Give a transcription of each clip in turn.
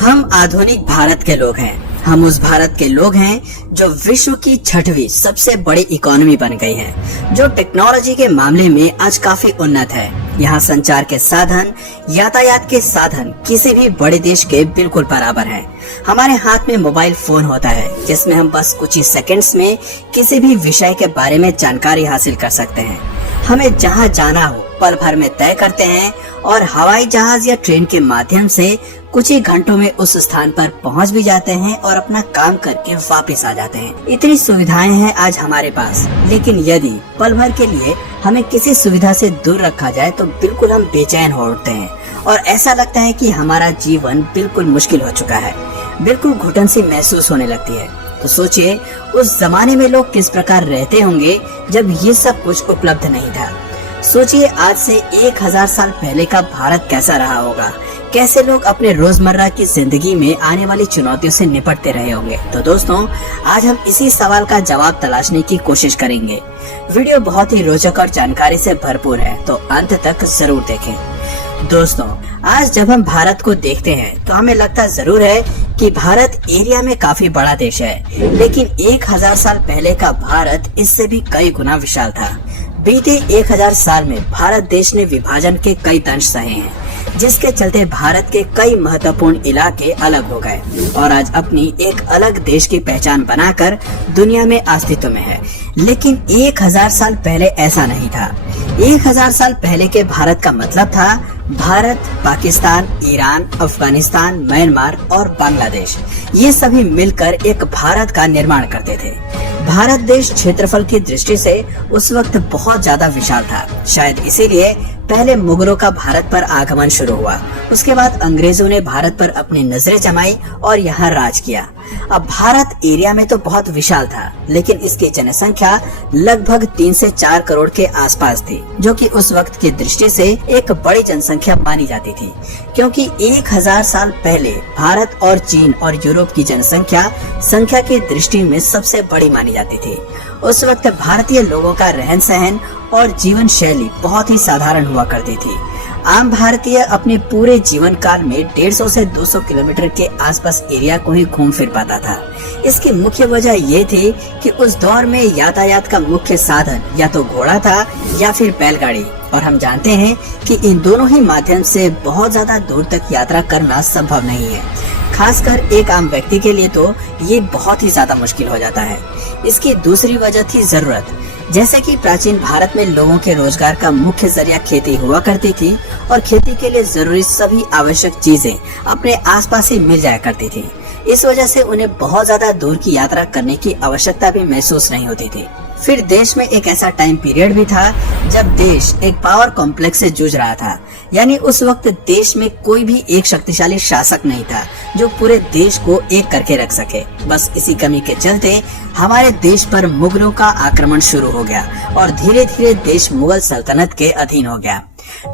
हम आधुनिक भारत के लोग हैं। हम उस भारत के लोग हैं जो विश्व की 6वीं सबसे बड़ी इकोनॉमी बन गई है, जो टेक्नोलॉजी के मामले में आज काफी उन्नत है। यहाँ संचार के साधन, यातायात के साधन किसी भी बड़े देश के बिल्कुल बराबर हैं। हमारे हाथ में मोबाइल फोन होता है जिसमें हम बस कुछ ही सेकंड्स में किसी भी विषय के बारे में जानकारी हासिल कर सकते हैं। हमें जहाँ जाना हो पल भर में तय करते हैं और हवाई जहाज या ट्रेन के माध्यम से कुछ ही घंटों में उस स्थान पर पहुंच भी जाते हैं और अपना काम करके वापस आ जाते हैं। इतनी सुविधाएं हैं आज हमारे पास, लेकिन यदि पल भर के लिए हमें किसी सुविधा से दूर रखा जाए तो बिल्कुल हम बेचैन हो उठते हैं और ऐसा लगता है कि हमारा जीवन बिल्कुल मुश्किल हो चुका है, बिल्कुल घुटन सी महसूस होने लगती है। तो सोचिए उस जमाने में लोग किस प्रकार रहते होंगे जब ये सब कुछ उपलब्ध नहीं था। सोचिए आज से 1000 साल पहले का भारत कैसा रहा होगा, कैसे लोग अपने रोजमर्रा की जिंदगी में आने वाली चुनौतियों से निपटते रहे होंगे। तो दोस्तों, आज हम इसी सवाल का जवाब तलाशने की कोशिश करेंगे। वीडियो बहुत ही रोचक और जानकारी से भरपूर है, तो अंत तक जरूर देखें। दोस्तों, आज जब हम भारत को देखते हैं तो हमें लगता जरूर है कि भारत एरिया में काफी बड़ा देश है, लेकिन 1000 साल पहले का भारत इससे भी कई गुना विशाल था। बीते 1000 साल में भारत देश ने विभाजन के कई दंश सहे हैं, जिसके चलते भारत के कई महत्वपूर्ण इलाके अलग हो गए और आज अपनी एक अलग देश की पहचान बनाकर दुनिया में अस्तित्व में है। लेकिन 1000 साल पहले ऐसा नहीं था। 1000 साल पहले के भारत का मतलब था भारत, पाकिस्तान, ईरान, अफगानिस्तान, म्यांमार और बांग्लादेश, ये सभी मिलकर एक भारत का निर्माण करते थे। भारत देश क्षेत्रफल की दृष्टि से उस वक्त बहुत ज्यादा विशाल था। शायद इसीलिए पहले मुगलों का भारत पर आगमन शुरू हुआ, उसके बाद अंग्रेजों ने भारत पर अपनी नजरें जमाई और यहाँ राज किया। अब भारत एरिया में तो बहुत विशाल था, लेकिन इसकी जनसंख्या लगभग 3 से 4 करोड़ के आसपास थी, जो कि उस वक्त की दृष्टि से एक बड़ी जनसंख्या मानी जाती थी, क्योंकि 1000 साल पहले भारत और चीन और यूरोप की जनसंख्या संख्या की दृष्टि में सबसे बड़ी मानी जाती थी। उस वक्त भारतीय लोगों का रहन सहन और जीवन शैली बहुत ही साधारण हुआ करती थी। आम भारतीय अपने पूरे जीवन काल में 150 से 200 किलोमीटर के आसपास एरिया को ही घूम फिर पाता था। इसकी मुख्य वजह ये थी कि उस दौर में यातायात का मुख्य साधन या तो घोड़ा था या फिर बैलगाड़ी, और हम जानते हैं कि इन दोनों ही माध्यम से बहुत ज्यादा दूर तक यात्रा करना संभव नहीं है। खासकर एक आम व्यक्ति के लिए तो ये बहुत ही ज्यादा मुश्किल हो जाता है। इसकी दूसरी वजह थी जरूरत। जैसे कि प्राचीन भारत में लोगों के रोजगार का मुख्य जरिया खेती हुआ करती थी और खेती के लिए जरूरी सभी आवश्यक चीजें अपने आसपास ही मिल जाया करती थी। इस वजह से उन्हें बहुत ज्यादा दूर की यात्रा करने की आवश्यकता भी महसूस नहीं होती थी। फिर देश में एक ऐसा टाइम पीरियड भी था जब देश एक पावर कॉम्प्लेक्स से जूझ रहा था, यानी उस वक्त देश में कोई भी एक शक्तिशाली शासक नहीं था जो पूरे देश को एक करके रख सके। बस इसी कमी के चलते हमारे देश पर मुगलों का आक्रमण शुरू हो गया और धीरे धीरे देश मुगल सल्तनत के अधीन हो गया।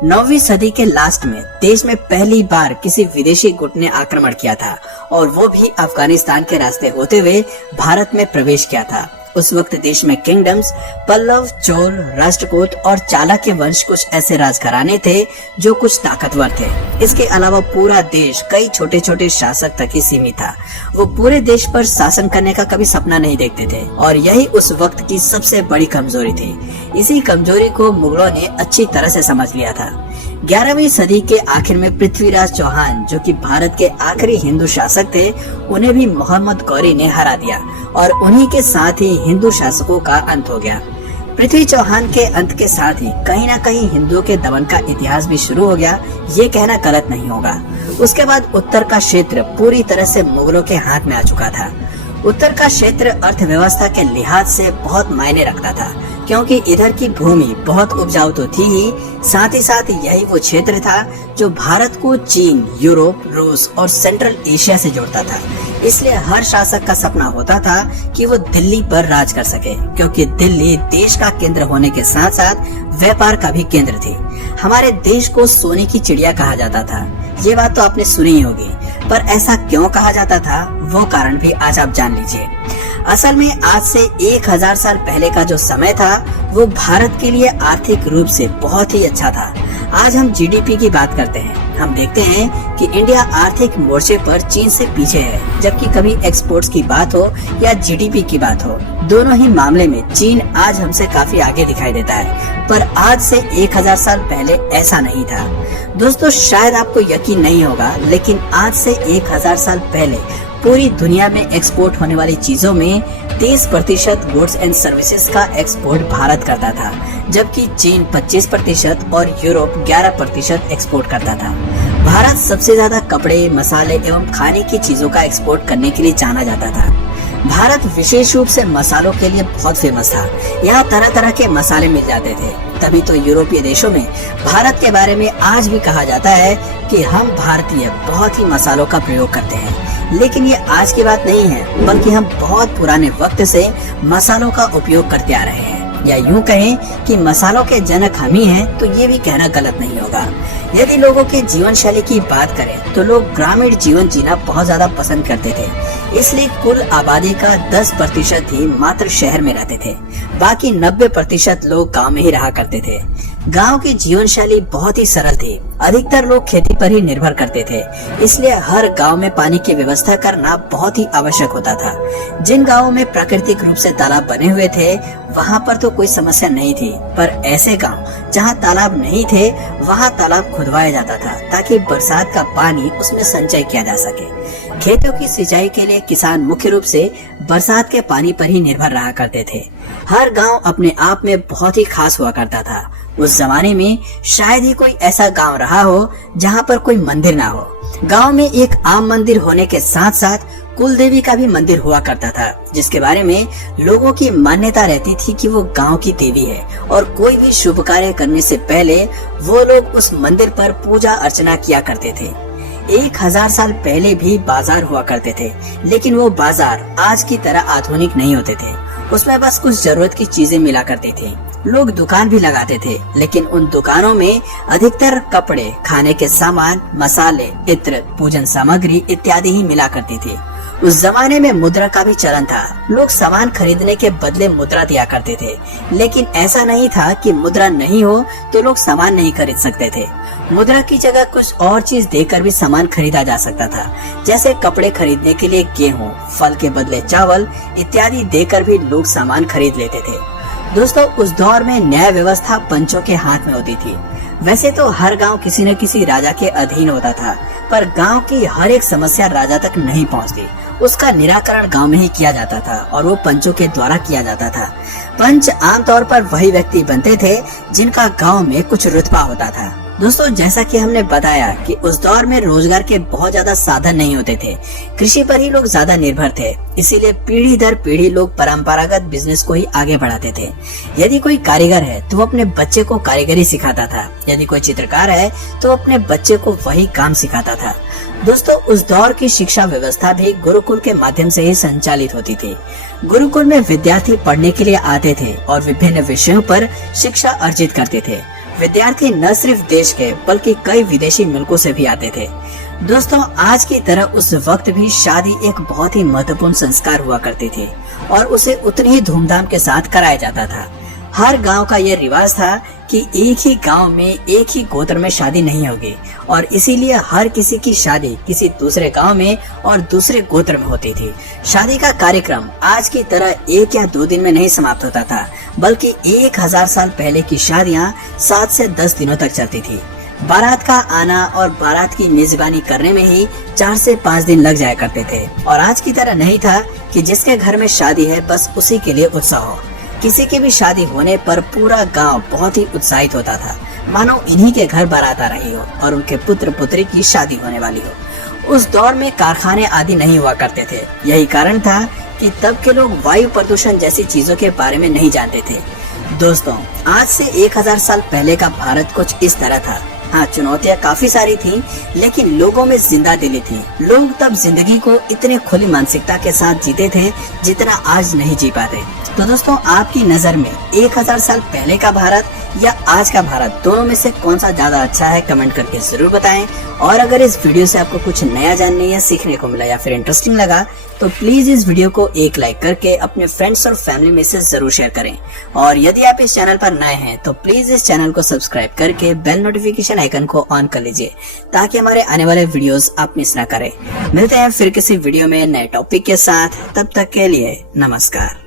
9वीं सदी के लास्ट में देश में पहली बार किसी विदेशी गुट ने आक्रमण किया था और वो भी अफगानिस्तान के रास्ते होते हुए भारत में प्रवेश किया था। उस वक्त देश में किंगडम्स, पल्लव, चोल, राष्ट्रकूट और चालुक्य वंश कुछ ऐसे राजघराने थे जो कुछ ताकतवर थे। इसके अलावा पूरा देश कई छोटे छोटे शासक तक ही सीमित था। वो पूरे देश पर शासन करने का कभी सपना नहीं देखते थे और यही उस वक्त की सबसे बड़ी कमजोरी थी। इसी कमजोरी को मुगलों ने अच्छी तरह से समझ लिया था। 11वीं सदी के आखिर में पृथ्वीराज चौहान, जो कि भारत के आखिरी हिंदू शासक थे, उन्हें भी मोहम्मद गौरी ने हरा दिया और उन्हीं के साथ ही हिंदू शासकों का अंत हो गया। पृथ्वी चौहान के अंत के साथ ही कहीं न कहीं हिंदुओं के दमन का इतिहास भी शुरू हो गया, ये कहना गलत नहीं होगा। उसके बाद उत्तर का क्षेत्र पूरी तरह से मुगलों के हाथ में आ चुका था। उत्तर का क्षेत्र अर्थव्यवस्था के लिहाज से बहुत मायने रखता था, क्योंकि इधर की भूमि बहुत उपजाऊ तो थी ही साथ यही वो क्षेत्र था जो भारत को चीन, यूरोप, रूस और सेंट्रल एशिया से जोड़ता था। इसलिए हर शासक का सपना होता था कि वो दिल्ली पर राज कर सके, क्योंकि दिल्ली देश का केंद्र होने के साथ साथ व्यापार का भी केंद्र थी। हमारे देश को सोने की चिड़िया कहा जाता था। ये बात तो आपने सुनी ही होगी, पर ऐसा क्यों कहा जाता था वो कारण भी आज आप जान लीजिए। असल में आज से 1000 साल पहले का जो समय था वो भारत के लिए आर्थिक रूप से बहुत ही अच्छा था। आज हम जीडीपी की बात करते हैं, हम देखते हैं कि इंडिया आर्थिक मोर्चे पर चीन से पीछे है, जबकि कभी एक्सपोर्ट्स की बात हो या जीडीपी की बात हो, दोनों ही मामले में चीन आज हमसे काफी आगे दिखाई देता है। पर आज से 1000 साल पहले ऐसा नहीं था। दोस्तों, शायद आपको यकीन नहीं होगा, लेकिन आज से 1000 साल पहले पूरी दुनिया में एक्सपोर्ट होने वाली चीजों में 30% गुड्स एंड सर्विसेज का एक्सपोर्ट भारत करता था, जबकि चीन 25% और यूरोप 11% एक्सपोर्ट करता था। भारत सबसे ज्यादा कपड़े, मसाले एवं खाने की चीजों का एक्सपोर्ट करने के लिए जाना जाता था। भारत विशेष रूप से मसालों के लिए बहुत फेमस था। यहाँ तरह तरह के मसाले मिल जाते थे। तभी तो यूरोपीय देशों में भारत के बारे में आज भी कहा जाता है कि हम भारतीय बहुत ही मसालों का प्रयोग करते हैं। लेकिन ये आज की बात नहीं है, बल्कि हम बहुत पुराने वक्त से मसालों का उपयोग करते आ रहे हैं। या यूं कहें कि मसालों के जनक हम ही हैं, तो ये भी कहना गलत नहीं होगा। यदि लोगों के जीवन शैली की बात करें तो लोग ग्रामीण जीवन जीना बहुत ज्यादा पसंद करते थे, इसलिए कुल आबादी का 10% ही मात्र शहर में रहते थे। बाकी 90% लोग गांव में ही रहा करते थे। गांव की जीवन शैली बहुत ही सरल थी। अधिकतर लोग खेती पर ही निर्भर करते थे, इसलिए हर गांव में पानी की व्यवस्था करना बहुत ही आवश्यक होता था। जिन गांवों में प्राकृतिक रूप से तालाब बने हुए थे, वहां पर तो कोई समस्या नहीं थी, पर ऐसे गांव जहां तालाब नहीं थे, वहां तालाब खुदवाया जाता था ताकि बरसात का पानी उसमें संचय किया जा सके। खेतों की सिंचाई के लिए किसान मुख्य रूप से बरसात के पानी पर ही निर्भर रहा करते थे। हर गांव अपने आप में बहुत ही खास हुआ करता था। उस जमाने में शायद ही कोई ऐसा गांव रहा हो जहां पर कोई मंदिर ना हो। गांव में एक आम मंदिर होने के साथ साथ कुल देवी का भी मंदिर हुआ करता था, जिसके बारे में लोगों की मान्यता रहती थी कि वो गांव की देवी है और कोई भी शुभ कार्य करने से पहले वो लोग उस मंदिर पर पूजा अर्चना किया करते थे। 1000 साल पहले भी बाजार हुआ करते थे, लेकिन वो बाजार आज की तरह आधुनिक नहीं होते थे। उसमें बस कुछ जरूरत की चीजें मिला करती थी। लोग दुकान भी लगाते थे, लेकिन उन दुकानों में अधिकतर कपड़े, खाने के सामान, मसाले, इत्र, पूजन सामग्री इत्यादि ही मिला करती थी। उस जमाने में मुद्रा का भी चलन था। लोग सामान खरीदने के बदले मुद्रा दिया करते थे, लेकिन ऐसा नहीं था कि मुद्रा नहीं हो तो लोग सामान नहीं खरीद सकते थे। मुद्रा की जगह कुछ और चीज देकर भी सामान खरीदा जा सकता था, जैसे कपड़े खरीदने के लिए गेहूं, फल के बदले चावल इत्यादि देकर भी लोग सामान खरीद लेते थे। दोस्तों, उस दौर में न्याय व्यवस्था पंचों के हाथ में होती थी। वैसे तो हर गांव किसी न किसी राजा के अधीन होता था, पर गांव की हर एक समस्या राजा तक नहीं पहुंचती। उसका निराकरण गांव में ही किया जाता था और वो पंचों के द्वारा किया जाता था। पंच आमतौर पर वही व्यक्ति बनते थे जिनका गांव में कुछ रुतबा होता था। दोस्तों, जैसा कि हमने बताया कि उस दौर में रोजगार के बहुत ज्यादा साधन नहीं होते थे। कृषि पर ही लोग ज्यादा निर्भर थे, इसीलिए पीढ़ी दर पीढ़ी लोग परंपरागत बिजनेस को ही आगे बढ़ाते थे। यदि कोई कारीगर है तो वो अपने बच्चे को कारीगरी सिखाता था। यदि कोई चित्रकार है तो अपने बच्चे को वही काम सिखाता था। दोस्तों, उस दौर की शिक्षा व्यवस्था भी गुरुकुल के माध्यम से ही संचालित होती थी। गुरुकुल में विद्यार्थी पढ़ने के लिए आते थे और विभिन्न विषयों पर शिक्षा अर्जित करते थे। विद्यार्थी न सिर्फ देश के बल्कि कई विदेशी मुल्कों से भी आते थे। दोस्तों, आज की तरह उस वक्त भी शादी एक बहुत ही महत्वपूर्ण संस्कार हुआ करती थी और उसे उतनी ही धूमधाम के साथ कराया जाता था। हर गांव का यह रिवाज था कि एक ही गांव में एक ही गोत्र में शादी नहीं होगी और इसीलिए हर किसी की शादी किसी दूसरे गांव में और दूसरे गोत्र में होती थी। शादी का कार्यक्रम आज की तरह 1 या 2 दिन में नहीं समाप्त होता था, बल्कि 1000 साल पहले की शादियां 7 से 10 दिनों तक चलती थी। बारात का आना और बारात की मेजबानी करने में ही 4 से 5 दिन लग जाया करते थे और आज की तरह नहीं था कि जिसके घर में शादी है बस उसी के लिए उत्साह हो। किसी की भी शादी होने पर पूरा गांव बहुत ही उत्साहित होता था, मानो इन्हीं के घर बारात आ रही हो और उनके पुत्र पुत्री की शादी होने वाली हो। उस दौर में कारखाने आदि नहीं हुआ करते थे। यही कारण था कि तब के लोग वायु प्रदूषण जैसी चीजों के बारे में नहीं जानते थे। दोस्तों, आज से 1000 साल पहले का भारत कुछ इस तरह था। हाँ, चुनौतियाँ काफी सारी थी, लेकिन लोगों में जिंदा दिली थी। लोग तब जिंदगी को इतने खुली मानसिकता के साथ जीते थे जितना आज नहीं जी पाते। तो दोस्तों आपकी नजर में 1000 साल पहले का भारत या आज का भारत, दोनों में से कौन सा ज्यादा अच्छा है, कमेंट करके जरूर बताएं। और अगर इस वीडियो से आपको कुछ नया जानने या सीखने को मिला या फिर इंटरेस्टिंग लगा तो प्लीज इस वीडियो को एक लाइक करके अपने फ्रेंड्स और फैमिली में से जरूर शेयर करें। और यदि आप इस चैनल पर नए हैं तो प्लीज इस चैनल को सब्सक्राइब करके बेल नोटिफिकेशन आइकन को ऑन कर लीजिए ताकि हमारे आने वाले वीडियोस आप मिस ना करें। मिलते हैं फिर किसी वीडियो में नए टॉपिक के साथ, तब तक के लिए नमस्कार।